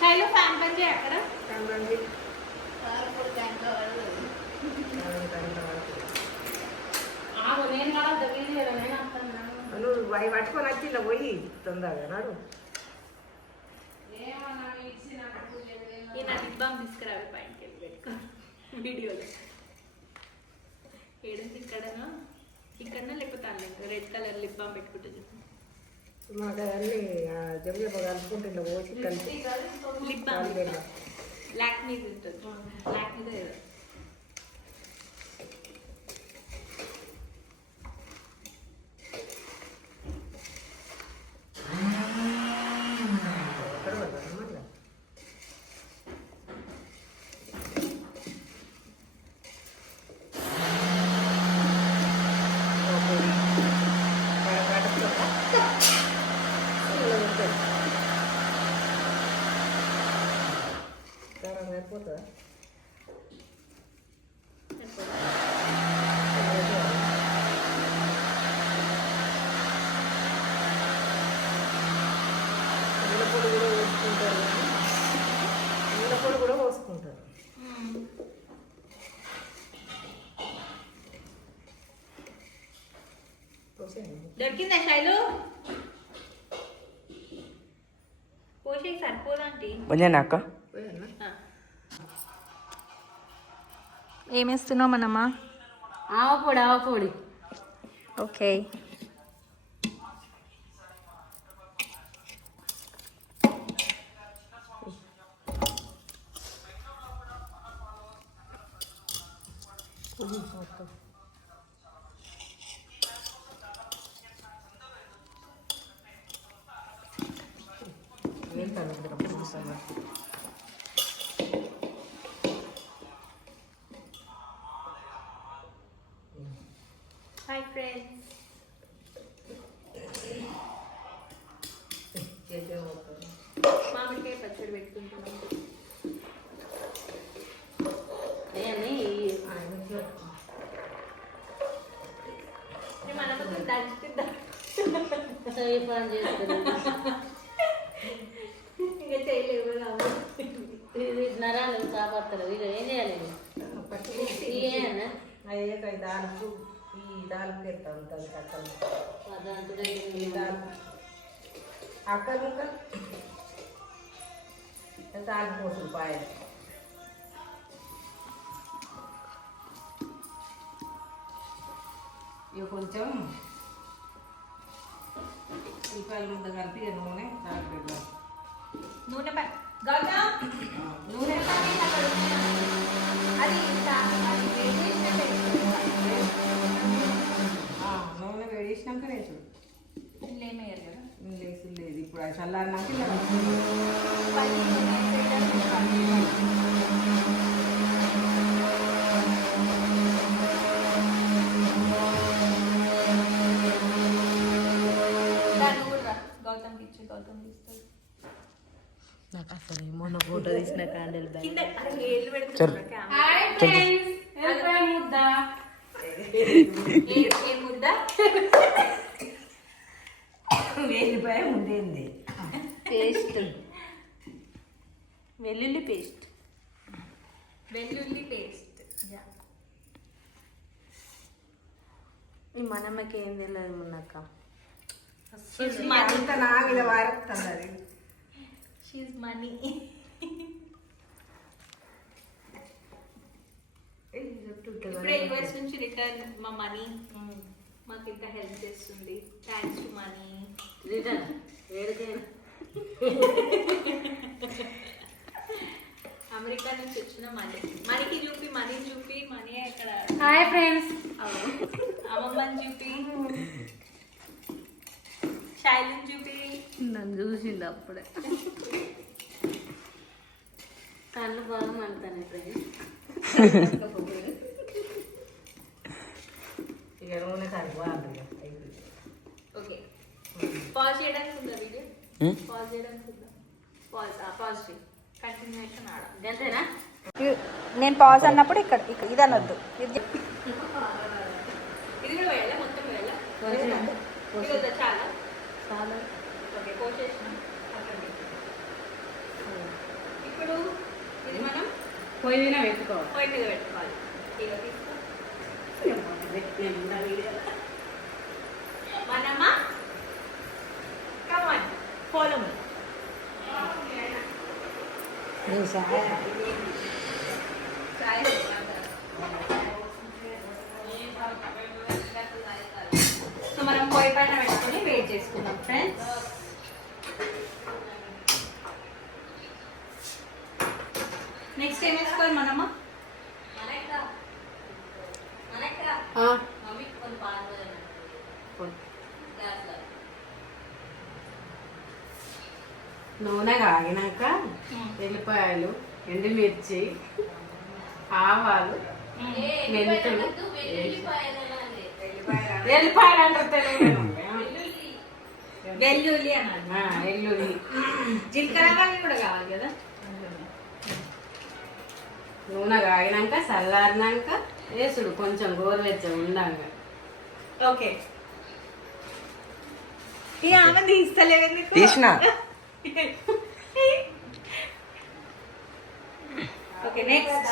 Shailu fan పని చేయి అక్కడ. నేను కాదు వీడియో నువ్వు అవి పట్టుకొని వచ్చి ఇలా పోయి తొందరగా నాడు. ఈ నా లిప్ బామ్ తీసుకురావి పైనకి వెళ్ళి పెట్టుకో వీడియోలో. ఏడుంది ఇక్కడనా ఇక్కడనా లేకపోతే అన్నీ రెడ్ కలర్ లిప్ బామ్ పెట్టుకుంటే చెప్పు. మాకు అన్నీ జమ్మి కలుపుకుంటుండే పోసి కలిపి లిప్ బామ్ బ్లాక్ మీద ఉంటుంది. బ్లాక్ మీద ఏదో అయిపోతుందా? నీళ్ళపొడి కూడా పోసుకుంటారు, నీళ్ళపొడి కూడా పోసుకుంటారు. దొరికిందా శైలు? పోషే సరిపోదండి. అక్క ఏమేస్తున్నావు మనమ్మా? ఆవపొడి ఆవపొడి. ఓకే. Hi friends. మామిడికాయ పచ్చడి పెట్టుకుంటున్నాం. మనకు దంచుతుందా ఇంకా చేయలేవు కాబట్టి నరాలు కాపాడతారు. వీళ్ళు ఏం చేయాలి? అయ్యే దానికి ఈ దానికి ఎత్తా ఉంటుంది అక్కడ ఇంకా దాని కోసం పాయ ఇక కొంచెం ఉల్లిపాయల ముద్ద కలిపి నూనె తాగబెట్టాలి. నూనె నూనె అది నూనె వేడిసినాక రేసు లేమేయాలి కదా. లేసు లేదు ఇప్పుడు అది చల్లారినాక గౌతమ్కి ఇచ్చి గౌతమ్ తీస్తుంది. నాకు అసలు మొన్న ఫోటో తీసిన క్యాండిల్ బ్యాగ్ ముద్ద వేలిపాయ ముందేంది పేస్ట్, వెల్లుల్లి పేస్ట్. ఈ మనమ్మకి ఏం తెలియదు మొన్నక్క. అంత నా మీద వారుతుంది అది. షీజ్ మనీ. ఇప్పుడే యూఎస్ నుంచి రిటర్న్ మా మనీ మాకు ఇంకా హెల్ప్ చేస్తుంది. Thanks to Mani. రిటర్న్ ఏడికైనా అమెరికా నుంచి వచ్చిన మనీ. మనీకి చూపి మనీ చూపి మనీ ఇక్కడ. Hi friends. అమ్మమ్మని చూపి శైలిని చూపి. నన్ను చూసింది అప్పుడే. కళ్ళు బాగా మంటాను ఇప్పుడు. ఇక నూనె సరిపోవాలి. ఓకే, పాజ్ చేయడానికి ఉందా వీడియో? పాజ్ చేయడానికి ఉందా? పాజ్ చేయి. కంటిన్యూషన్ ఆడ అంతేనా? నేను పాజ్ అన్నప్పుడు ఇక్కడ ఇది అనొద్దు. ఇది కూడా వేయాలా? మొత్తం వేయాలా? చాలా చాలా. ఓకే, పోసేసిన. ఇప్పుడు ఇది మనం పొయ్యి మీద పెట్టుకోవాలి. పొయ్యి మీద పెట్టుకోవాలి. ఇక తీసుకో. మనమా కమాన్ ఫాలో మీ. నేను సహాయ సో మనం పొయ్యి పైన పెట్టుకొని వెయిట్ చేసుకుందాం ఫ్రెండ్స్. నెక్స్ట్ ఏం వేసుకోవాలి మనమ్మ? నూనె కాగినాక ఎల్లిపాయలు, ఎండుమిర్చి, ఆవాలు, మెంతులు, ఎల్లిపాయలు అంటారు తెలుగులో. వెల్లుల్లి అన్నాడు. వెల్లుల్లి, జీలకర్ర ఆవాలు కూడా కావాలి కదా. నూనె కాగినాక చల్లారినాక వేసుడు కొంచెం గోరువెచ్చగా ఉండంగా. ఓకే. ఈ ఆమె తీస్తలేవు ఎందుకు? తీసిన ఓకే నెక్స్ట్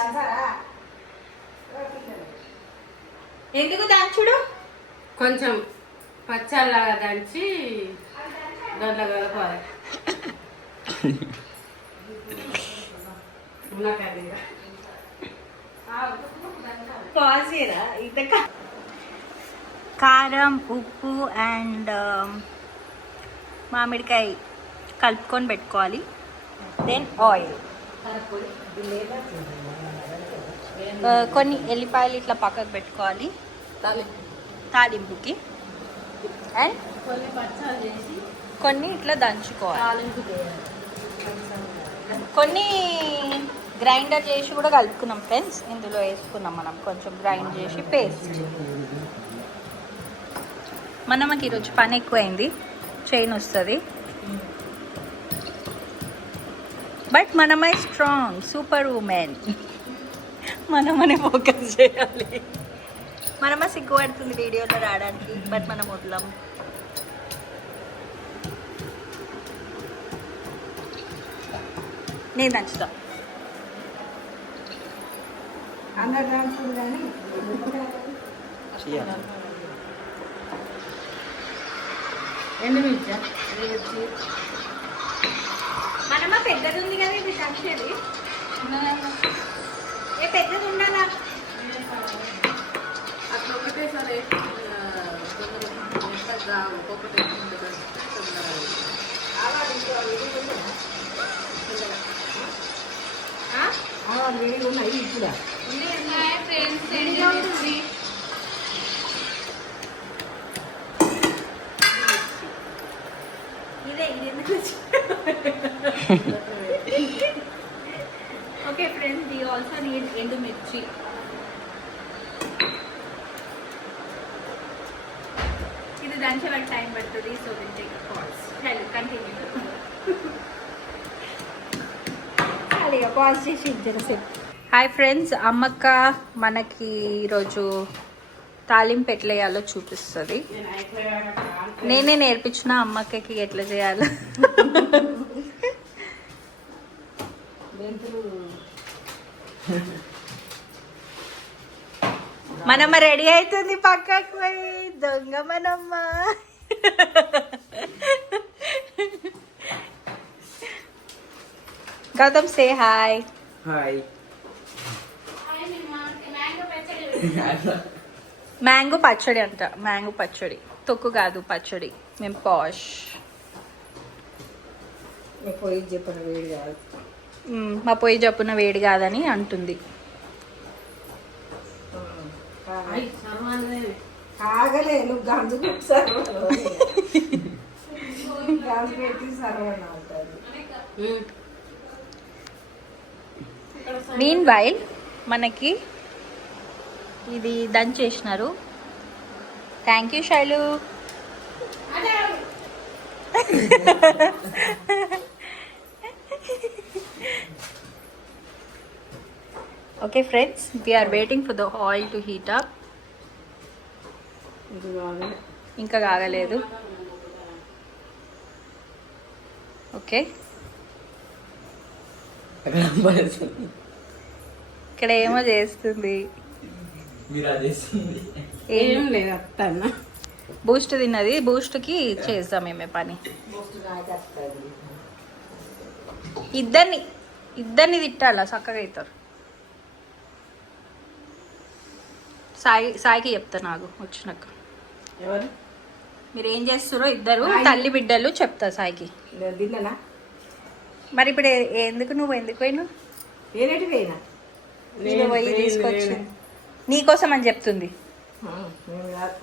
ఎందుకు దంచుడు? కొంచెం పచ్చళ్ళగా దంచి దాంట్లో కలపాలి. పాజ్ చేయరా? ఇంత కారం, ఉప్పు అండ్ మామిడికాయ కలుపుకొని పెట్టుకోవాలి. దెన్ ఆయిల్, కొన్ని ఎల్లిపాయలు ఇట్లా పక్కకు పెట్టుకోవాలి తాలింపుకి. అండ్ కొన్ని పచ్చళ్ళు చేసి కొన్ని ఇట్లా దంచుకోవాలి. తాలింపు కొన్ని గ్రైండర్ చేసి కూడా కలుపుకున్నాం ఫ్రెండ్స్. ఇందులో వేసుకున్నాం మనం కొంచెం గ్రైండ్ చేసి పేస్ట్. మనకి ఈరోజు పని ఎక్కువైంది, చైన్ వస్తుంది. బట్ మనమై స్ట్రాంగ్ సూపర్ ఉమెన్. మనమనే ఫోకస్ చేయాలి. మనమ సిగ్గుపడుతుంది వీడియోలో రావడానికి, బట్ మనం వదలం. నేను నచ్చుతా. అందరు డాన్సులు కానీ ఎండుమిర్చి మనమ పెద్దది ఉంది కదా ఇది దంచేది. ఏ పెద్దది ఉండాలా? అట్లా ఒకటేసారి ఒక్కొక్కటి వేడి ఉన్నాయి ఇప్పుడు. ఇదే ఇది ఎందుకు? Okay friends, we also need ఎండుమిర్చి. ఇది దంచే వరకు టైం పడుతుంది. So will take a pause. Hello continue. చాలు పాజ్ చేసి ఇద్దరు. హాయ్ ఫ్రెండ్స్, అమ్మక్క మనకి ఈరోజు తాలింపు ఎట్లా వేయాలో చూపిస్తుంది. నేనే నేర్పించిన అమ్మక్కకి ఎట్లా చేయాలో. మనమ్మ రెడీ అవుతుంది పక్కకు పోయి. దొంగ మనమ్మ. Gautam say hi. Hi. Mango పచ్చడి అంట. మ్యాంగో పచ్చడి, తొక్కు కాదు పచ్చడి. మేము పాష్. పోయి చెప్పిన వేడి కాదు. మా పొయ్యి జప్పున వేడి కాదని అంటుంది. ఆగలే నువ్వు గంజు పెట్టి సర్వను గంజు పెట్టి సర్వను అవుతుంది. మీన్ వైల్ మనకి ఇది దంచేసినారు. Thank you Shailu. Okay friends, we are waiting for the oil to heat up. ఇంకా కాగలేదు. ఓకే అక్కడ పడేస్తుంది. ఇక్కడ ఏమో చేస్తుంది. మీరు అది చేస్తుంది. ఏం లేదు అత్తన్న బూస్ట్ తిన్నది, బూస్ట్ కి చేద్దాం మేమే పని. ఇద్దరిని తిట్టాలా చక్కగా అవుతారు. సాయికి చెప్తా నాకు వచ్చినాక ఎవరు మీరు ఏం చేస్తారో ఇద్దరు తల్లి బిడ్డలు చెప్తా సాయికి. నేను తిన్నానా మరి ఇప్పుడు ఎందుకు పోయినావు? నేనేటి పోయినా నేను పోయి తీసుకొచ్చి నీకోసం అని చెప్తుంది. నేను కాదు.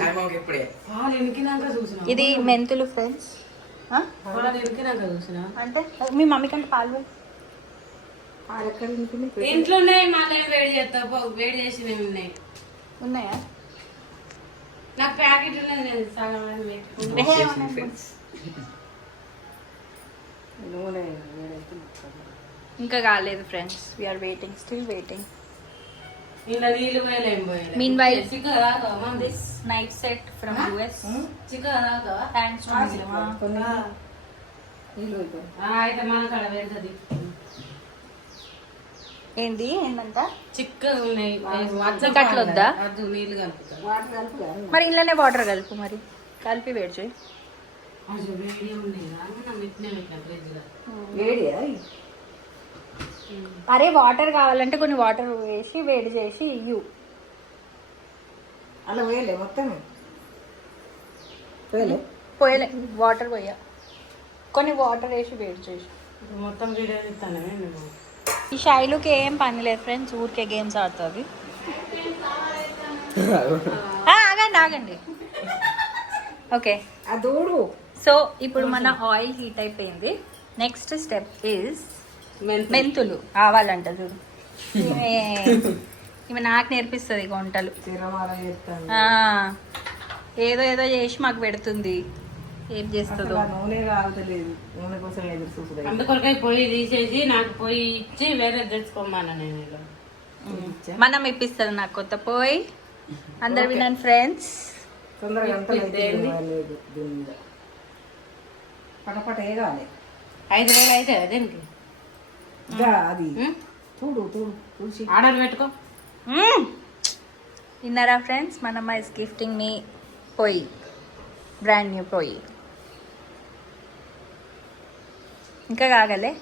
సాయిబాబుకి ఇప్పుడే పాలు ఎనికినాక చూసిన ఇది మెంతులు ఫ్రెండ్స్. పాలు ఎనికినాక చూసిన అంటే మీ మమ్మీ కంటే పాలు పోయి. ఎక్కడ తింటుంది? ఇంట్లో ఉన్నాయి, మళ్ళీ వేడి చేస్తా వేడి చేసినవి ఉన్నాయి. ఉన్నాయా? నాకు ప్యాకెట్ ఉన్నది, నేను సగం అని పెట్టుకున్నా. నూనె ఇంకా కాలేదు friends, we are waiting, still waiting. ఇలా నీళ్ళు పోయలే ఏం పోయలే. Meanwhile, చిక్క రాగా this night set from US. చిక్క రాగా Thanks to Nilima. నీళ్ళు పోయి అయితే మన కాడ పెడుతుంది. ఏంటంట చిక్క ఉన్నాయి, మీకు అట్లా వద్దా? అది నీళ్ళు కలుపుతారు. వాటర్ కలుపు మరి ఇంట్లోనే వాటర్ కలుపు, మరి కలిపి వేడి చేయి. అది వేడి ఉన్నాయి పెట్టిన ఫ్రిడ్జ్ లో. వేడియా అరే వాటర్ కావాలంటే కొన్ని వాటర్ వేసి వేడి చేసి ఇయ్యు. అలా వేయలే మొత్తం వేయలే పోయలే, వాటర్ పోయా, కొన్ని వాటర్ వేసి వేడి చేసి. మొత్తం వీడియో ఇస్తానే మేము. ఈ శైలుకి ఏం పని లేదు ఫ్రెండ్స్, ఊరికే గేమ్స్ ఆడుతుంది. ఆగండి ఓకే. ఆ దూడు సో ఇప్పుడు మన ఆయిల్ హీట్ అయిపోయింది. నెక్స్ట్ స్టెప్ ఈజ్ మెంతులు. ఆవాలంట చూడు, ఈమె నాకు నేర్పిస్తుంది వంటలు. తిరమాల చేస్తాను ఏదో ఏదో చేసి మాకు పెడుతుంది. ఏం చేస్తుందో. నూనె కావట్లేదు, నూనె కోసం ఎదురు చూస్తుంది. అందుకొరకై పొయ్యి తీసేసి నాకు పొయ్యి ఇచ్చి వేరే తెచ్చుకోమన్నా నేను ఇలా. మనం ఇప్పిస్తుంది నాకు కొత్త పోయి. అందరు వినండి ఫ్రెండ్స్. తొందరగా లేదు పటపట వేగాలి. 5,000 అయితే దేనికి అది చూడు చూడు చూసి ఆర్డర్ పెట్టుకో. విన్నారా ఫ్రెండ్స్, మనమ్మ ఇస్ గిఫ్టింగ్ మీ పొయ్యి, బ్రాండ్ న్యూ పొయ్యి. ఇంకా కాగలే,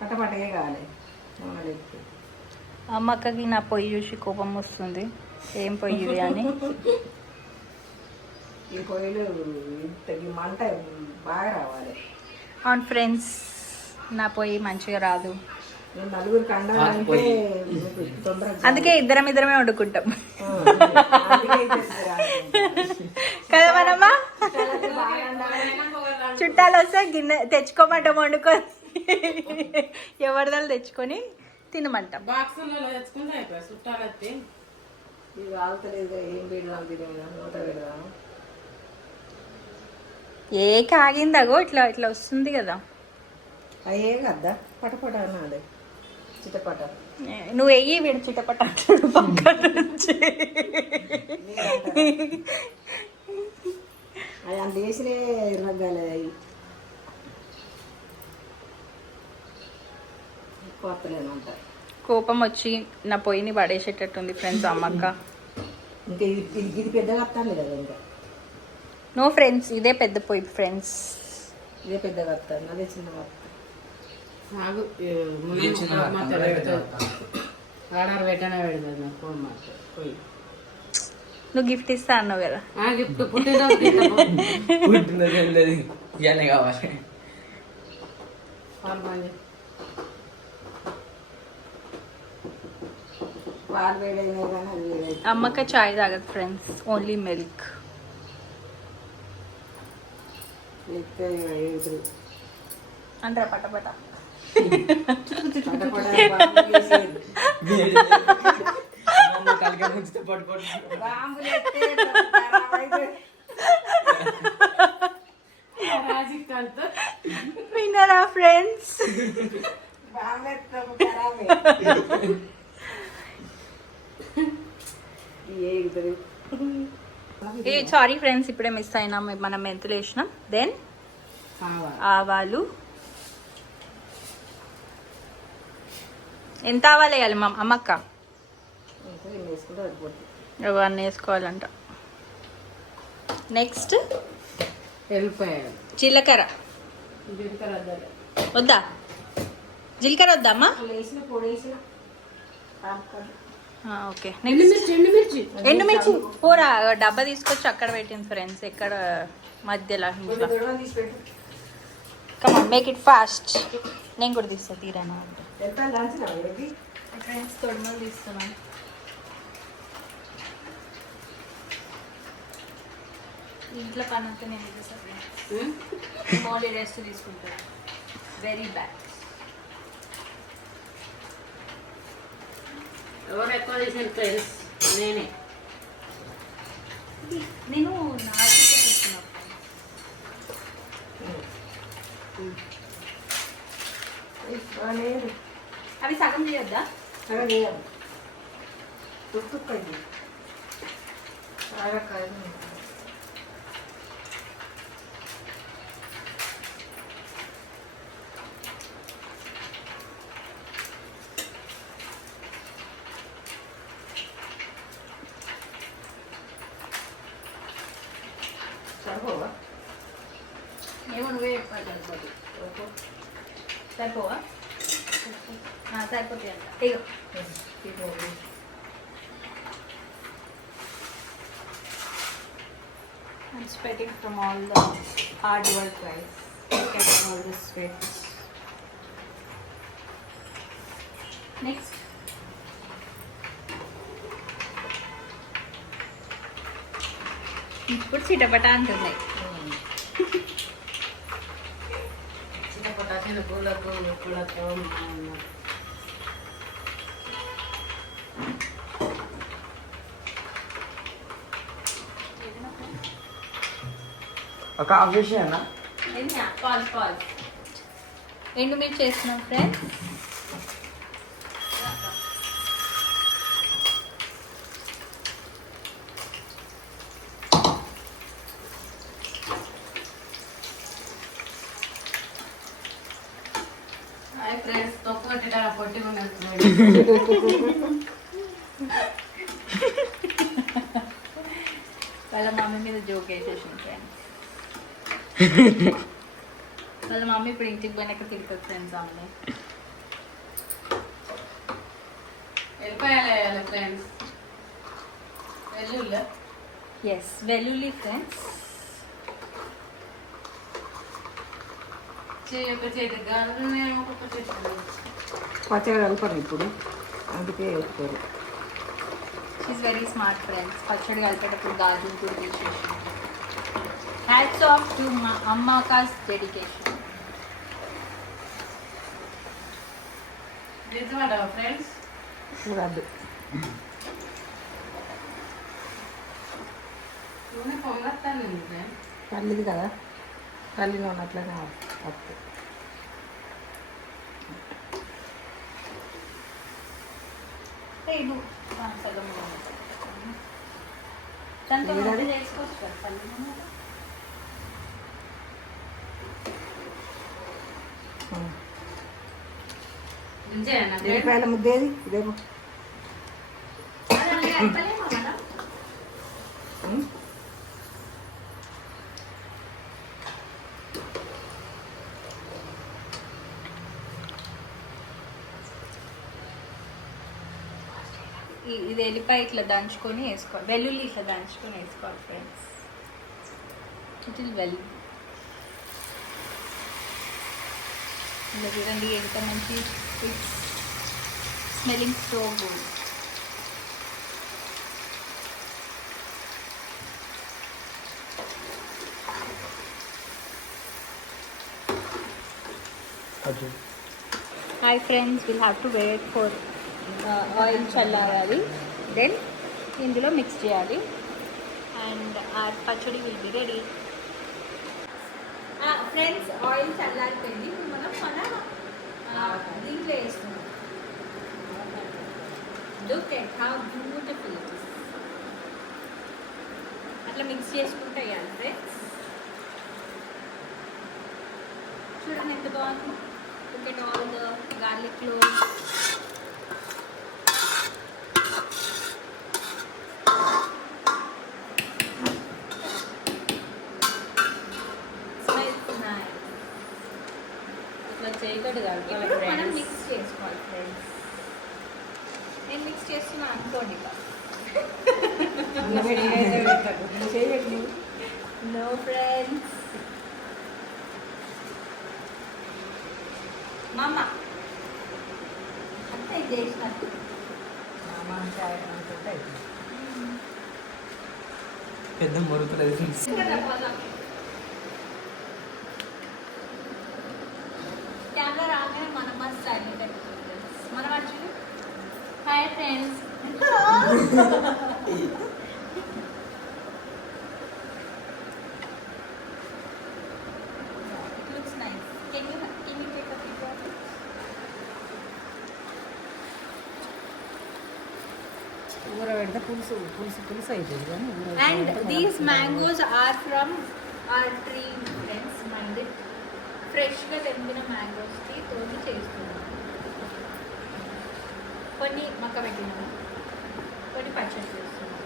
పటపట వేగాలి. నూనె లేదు. అమ్మక్కకి నా పొయ్యి చూసి కోపం వస్తుంది. ఏం పొయ్యి ఇది అని. ఈ పొయ్యిలు ఈ మంట బాగా రావాలి. అవును ఫ్రెండ్స్, నా పొయ్యి మంచిగా రాదు, నేను నలుగురికి అండాలంటే తొందరగా అందుకే ఇద్దరమే వండుకుంటాం అందుకే ఇది రాదు. కదా మనమ్మా. చుట్టాలు వస్తే గిన్నె తెచ్చుకోమంటాం, వండుకొని ఎవరిదాలు తెచ్చుకొని తినమంటాం. బాక్సులలో తెచ్చుకుంటే అయిపోయి చుట్టాలు వస్తే. ఇది ఆగుతలేదు, ఏం పెడదాం తినేదా నూట పెడదాం. ఏ కాగిందగో ఇట్లా ఇట్లా వస్తుంది కదా. అయ్యే కదా పటపట అన్నది చిటపట. నువ్వు వెయ్యి వీడు చిటపట అంటాడు పక్కన నుంచి. అది అంత వేసినే రగ్గాలి. అవి కొత్తలేనంట. కోపం వచ్చి నా పొయ్యిని పడేసేటట్టుంది ఫ్రెండ్స్ అమ్మక్క. ఇంకా ఇది పెద్దగా వస్తాను కదా. ఇంకా నో ఫ్రెండ్స్, ఇదే పెద్ద పొయ్యి ఫ్రెండ్స్. ఇదే పెద్దగా వస్తాను, అదే చిన్నగా వస్తాను. నాకు ఆర్డర్ పెట్టనే పెడతాను నాకు ఫోన్ మాట్లాడు పోయి. నువ్వు గిఫ్ట్ ఇస్తా అన్నావు కదా. గిఫ్ట్ పుట్టినరోజు ఇవన్నీ కావాలి. పాలు వేడైనా కానీ అది వేడైతే అమ్మక్క చాయ్ తాగదు ఫ్రెండ్స్, ఓన్లీ మిల్క్. ఏడుతుంది. అంటారా పటపట. పటపట బాంబులు వేసేది. బాంబులు ఎత్తే ఖరాబ్ అయితే. విన్నారా ఫ్రెండ్స్, బాంబులు ఎత్తే ఖరాబే. ఏడుతుంది. సారీ ఫ్రెండ్స్, ఇప్పుడే మిస్ అయినాం. మనం మెంతులు వేసినాం, దెన్ ఆవాలు, ఎంత ఆవాలు వేయాలి మా అమ్మక్క? ఇంకా ఇన్ని వేసుకుంటే సరిపోతుంది. అవన్నీ వేసుకోవాలంట. నెక్స్ట్ వెళ్ళిపోయాడు జీలకర్ర. జీలకర్ర వద్దాలి. వద్దా? జీలకర్ర వద్దా అమ్మా? వేసిన పొడి వేసిన ఓకే. ఎండుమిర్చి ఎండుమిర్చి పోరా, డబ్బా తీసుకొచ్చి అక్కడ పెట్టింది ఫ్రెండ్స్, ఎక్కడ మధ్యలో ఇంట్లో. తీసి పెట్టు. Come on make it fast. నేను కూడా తీస్తా తీరాను అంటే ఎంత దాల్చిన ఇది ఫ్రెండ్స్. తొడుమలు తీస్తున్నాను. ఇంట్లో పని అంతా నేను చేస్తాను. మోడీ రెస్ట్ తీసుకుంటాను. Very bad. ఎవరు ఎక్కువ చేసిన ఫ్రెండ్స్? నేనే. నేను నాటితో తీసుకున్నాను. అవి సగం చేయొద్దా? సగం చేయాలి. తుక్కుతుంది బాగా కాదు. సరిపోవా? ఏమో నువ్వే చెప్పాలి. సరిపోవా? సరిపోతాయి అంట. ఇగో I'm sweating from all the hard work, guys. Look at all the sweat. Next. ఇప్పుడు చిటపట అంటున్నాయి. చిన్నపట చిన్న పూలకు పూలతో ఒక హాఫ్ చేసేయన్నా. ఎండుమిర్చి చేస్తున్నాం ఫ్రెండ్స్. ఫ్రెండ్స్ తొక్కు కొట్టేట పొట్టి వాళ్ళ మమ్మీ మీద జోక్ వేసేసింది ఫ్రెండ్స్. వాళ్ళ మమ్మీ ఇప్పుడు ఇంటికి పోయినాక తింటుంది ఫ్రెండ్స్ అమ్మ. వెళ్ళిపోయాలి ఫ్రెండ్స్. వెల్లుల్లి. ఎస్, వెల్లుల్లి ఫ్రెండ్స్. ఒక చేతి గాజు, నేను ఒక్కొక్క చేతి పచ్చగా కలపను ఇప్పుడు, అందుకే వేసుకోరు. She's very smart friends. పచ్చడి కలిపేటప్పుడు గాజులు కూడా తీసేసి. హ్యాట్స్ ఆఫ్ టు మా అమ్మకాస్ డెడికేషన్. నిజమా ఫ్రెండ్స్? చూడద్దు. నూనె పొంగొస్తాను ఫ్రెండ్స్. పల్లిది కదా, పల్లి నూనె అట్లనే వస్తుంది. దాంతో చేసుకోవచ్చు కదా పల్లి నూనె. ఎల్లిపాయల ముద్దేది ఇదేమో. ఇది ఎల్లిపాయ ఇట్లా దంచుకొని వేసుకోవాలి. వెల్లుల్లి ఇట్లా దంచుకొని వేసుకోవాలి ఫ్రెండ్స్. It ill well. ఇలా చూడండి ఎంత మంచి smelling so good. Hi friends, will have to wait for oil చల్లారాలి. దెన్ ఇందులో మిక్స్ చేయాలి and our pachadi will be ready. Friends, oil చల్లారిపోయింది. ఇప్పుడు మనం దీంట్లో వేస్తున్నాం. Look at how beautiful it is. అట్లా మిక్స్ చేసుకుంటే వేయాలి ఫ్రెండ్స్. చూడండి ఎంత బాగుంది. Look at all the garlic cloves చేయకూడదు ఇప్పుడు మనం మిక్స్ చేసుకోవాలి ఫ్రెండ్స్. నేను మిక్స్ చేస్తున్నా అనుకోండి ఇక. No friends. మా అమ్మ అంతా ఇది చేసినట్టు. పెద్ద మొరుతులేదు ఫ్రెండ్స్. కెమెరా రాగానే మన మస్త్ సైలెంట్ అయిపోతుంది. మనం actually hi friends. Looks nice. Can you take a picture? ఊర పెడితే పులుసు పులుసు పులుసు అవుతుంది కానీ And these mangoes are from our tree, friends. Mind it. ఫ్రెష్గా తెంపిన మ్యాంగోస్కి తోటి చేస్తున్నాం. కొన్ని మక్క పెట్టినాము, కొన్ని పచ్చడి చేస్తున్నాం.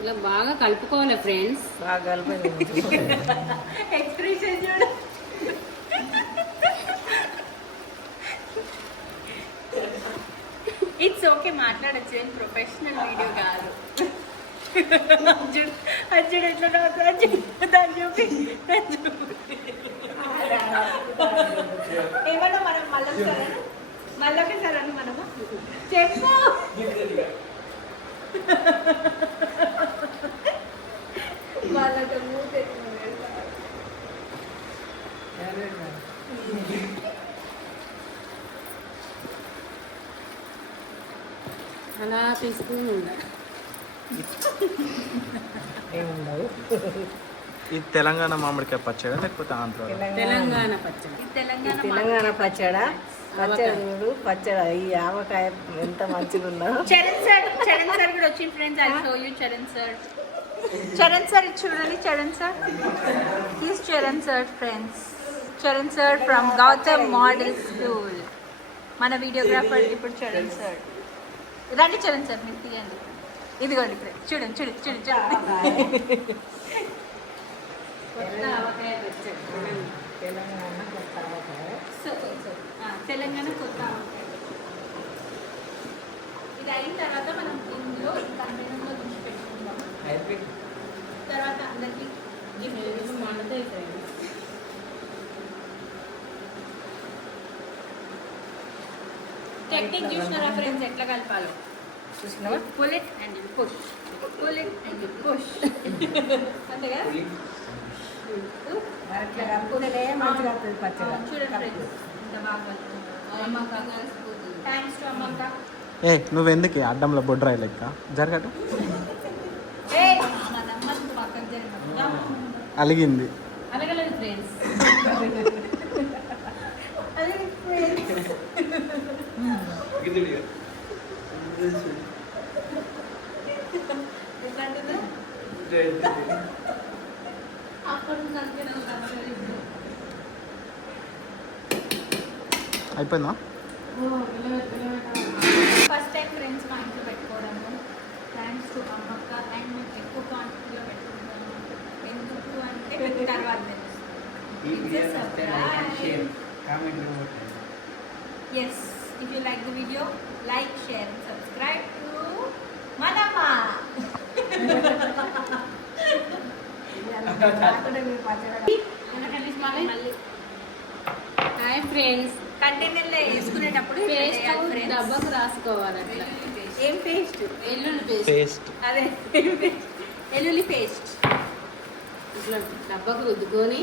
ఇలా బాగా కలుపుకోవాలి ఫ్రెండ్స్. బాగా కలిపి ఎక్స్ప్రెషన్ చూడు. ఇట్స్ ఓకే, మాట్లాడచ్చు. ఏం ప్రొఫెషనల్ వీడియో కాదు. అర్జుడు ఎట్లా నవ్వుతుంది? అర్జుడు దాన్ని చూపి ఏమన్నా మనం మళ్ళొకసారి అని మనము చెప్పు. వాళ్ళకి మూత అలా తీసుకుని ఉండాలి. ఏముండవు. ఇది తెలంగాణ మామిడికాయ పచ్చడి లేకపోతే ఆంధ్ర? తెలంగాణ పచ్చడి. ఇది తెలంగాణ తెలంగాణ పచ్చడా పచ్చడి చూడు పచ్చడి ఈ ఆవకాయ ఎంత మంచిగా ఉందో. చరణ్ సార్ కూడా వచ్చింది friends. I show you Charan sir. ఇది చూడండి Charan sir. Is Charan sir friends. Charan sir from Gautam model school. మన వీడియోగ్రాఫర్ ఇప్పుడు చరణ్ సార్. రండి చరణ్ సార్, మీరు తీయండి. ఇదిగోండి ఫ్రెండ్స్, చూడండి చూడండి చూడండి చూడండి. కొత్త ఆవకాయ పచ్చడి. తెలంగాణ కొత్త ఆవకాయ. తెలంగాణ కొత్త ఆవకాయ. ఇది అయిన తర్వాత మనం ఇందులో కంటైనర్లో తీసి పెట్టుకుందాం. తర్వాత అందరికి గిఫ్ట్ మండుతాయి ఫ్రెండ్స్. టెక్నిక్ చూసినారా ఫ్రెండ్స్ ఎట్లా కలపాలో? చూసినావా? Pull it and you push, pull it and you push. అంతే కదా? మరి ఇట్లా కలుపుకుంటేనే మంచిగా వస్తుంది పచ్చడి. చూడండి ఫ్రెండ్స్ ఇంత బాగా అమ్మక్క థ్యాంక్స్ టు అమ్మక్క. ఏ నువ్వెందుకు అడ్డంలో బొడ్రాయి లెక్క జరగటం మన అమ్మకు పక్కకు జరిగిన అలిగింది. అలాగలేదు ఫ్రెండ్స్. అదే ఫ్రెండ్స్. అయిపోయిందా? ఫస్ట్ టైం ఫ్రెండ్స్ మా ఇంట్లో పెట్టుకోవడము. Thanks to అమ్మక్క. అండ్ మేము ఎక్కువ క్వాంటిటీలో పెట్టుకుంటాము. ఎందుకు అంటే తర్వాత yes, if you like the video like share and subscribe to మనమ్మ. మళ్ళీ హాయ్ ఫ్రెండ్స్. కంటైనర్లో వేసుకునేటప్పుడు పేస్ట్ డబ్బాకు రాసుకోవాలి అట్లా. ఏం పేస్ట్? వెల్లుల్లి పేస్ట్. పేస్ట్ అదే వెల్లుల్లి పేస్ట్. ఇట్లా డబ్బాకు రుద్దుకొని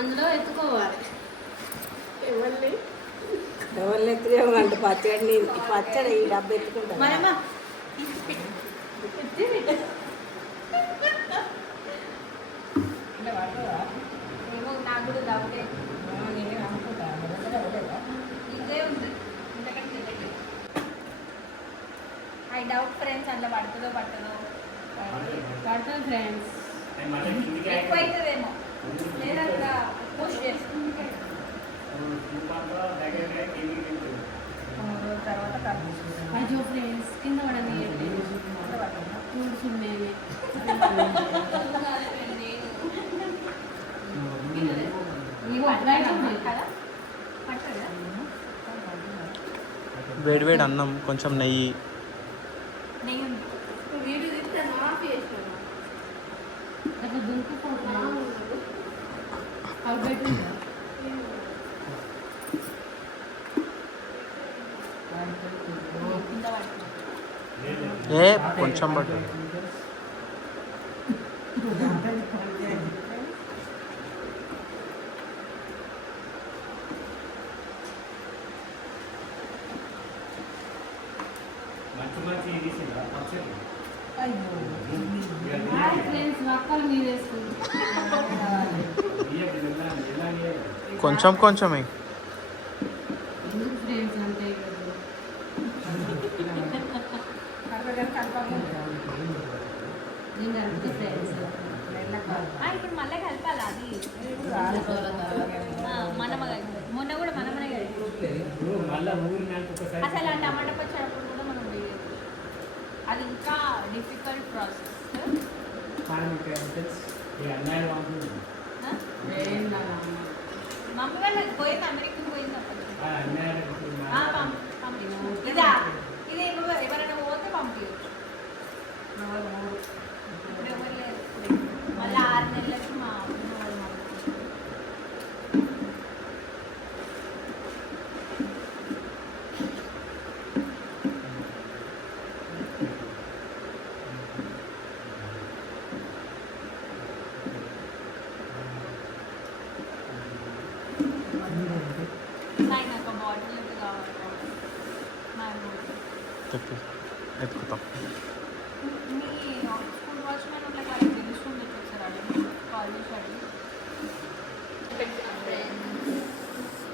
అందులో ఎత్తుకోవాలి. ఎవరు ఎత్తుకేమంటే పచ్చడి పచ్చడి ఈ డబ్బు ఎత్తుకుంటాను. మనమ్మ ఏమో నాకు కూడా డౌటే. నేను అనుకుంటాను ఇదే ఉంది ఇంతకంటే ఐ డౌట్ ఫ్రెండ్స్ అందులో పడుతుందో పట్టదో. పడుతుంది ఫ్రెండ్స్. ఎక్కువ అవుతుందేమో లేదా పుష్ చేసుకుంటే తర్వాత కలిపి అయ్యో ఫ్రెండ్స్ కింద పడని చూడుచున్నాయి. వేడి వేడి అన్నం కొంచెం నెయ్యి. వీడియో తీస్తే మాఫీ చేసినాను అట్లా దుంకుపోతున్నా అవి పెట్టిందా ఏ కొంచెం పట్టు. ఫ్రెండ్స్ వక్కలు మీరు వేసుకుంటారు కొంచెం కొంచెమే. ఎందుకు ఫ్రెండ్స్ అంటే నేను కలిపితే ఫ్రెండ్స్ ఇప్పుడు మళ్ళీ కలపాలి అది మొన్న కూడా మనమనే అసలు ఆ టమాటా పచ్చడి కూడా మనం వేయలేదు. అది ఇంకా డిఫికల్ట్ ప్రాసెస్. మమ్మీ వాళ్ళు పోయింది, అమెరికా పోయింది అప్పుడు. ఇదా ఇది ఎవరైనా పోతే పంపించచ్చు. ఇప్పుడు ఎవరు లేరు. మళ్ళీ 6 నెలలకి మా అమ్మ వాళ్ళు పంపించారు. నాకు ఒక బాటిల్ కావాలి. ఎత్తుకుతాం. మీ స్కూల్ వాచ్మెన్ ఉంటే వాళ్ళకి తెలుస్తుంది ఒకసారి కాల్ చేసి అడిగి.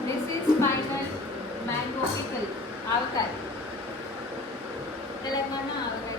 This is final mango pickle, avakaya, Telangana avakaya.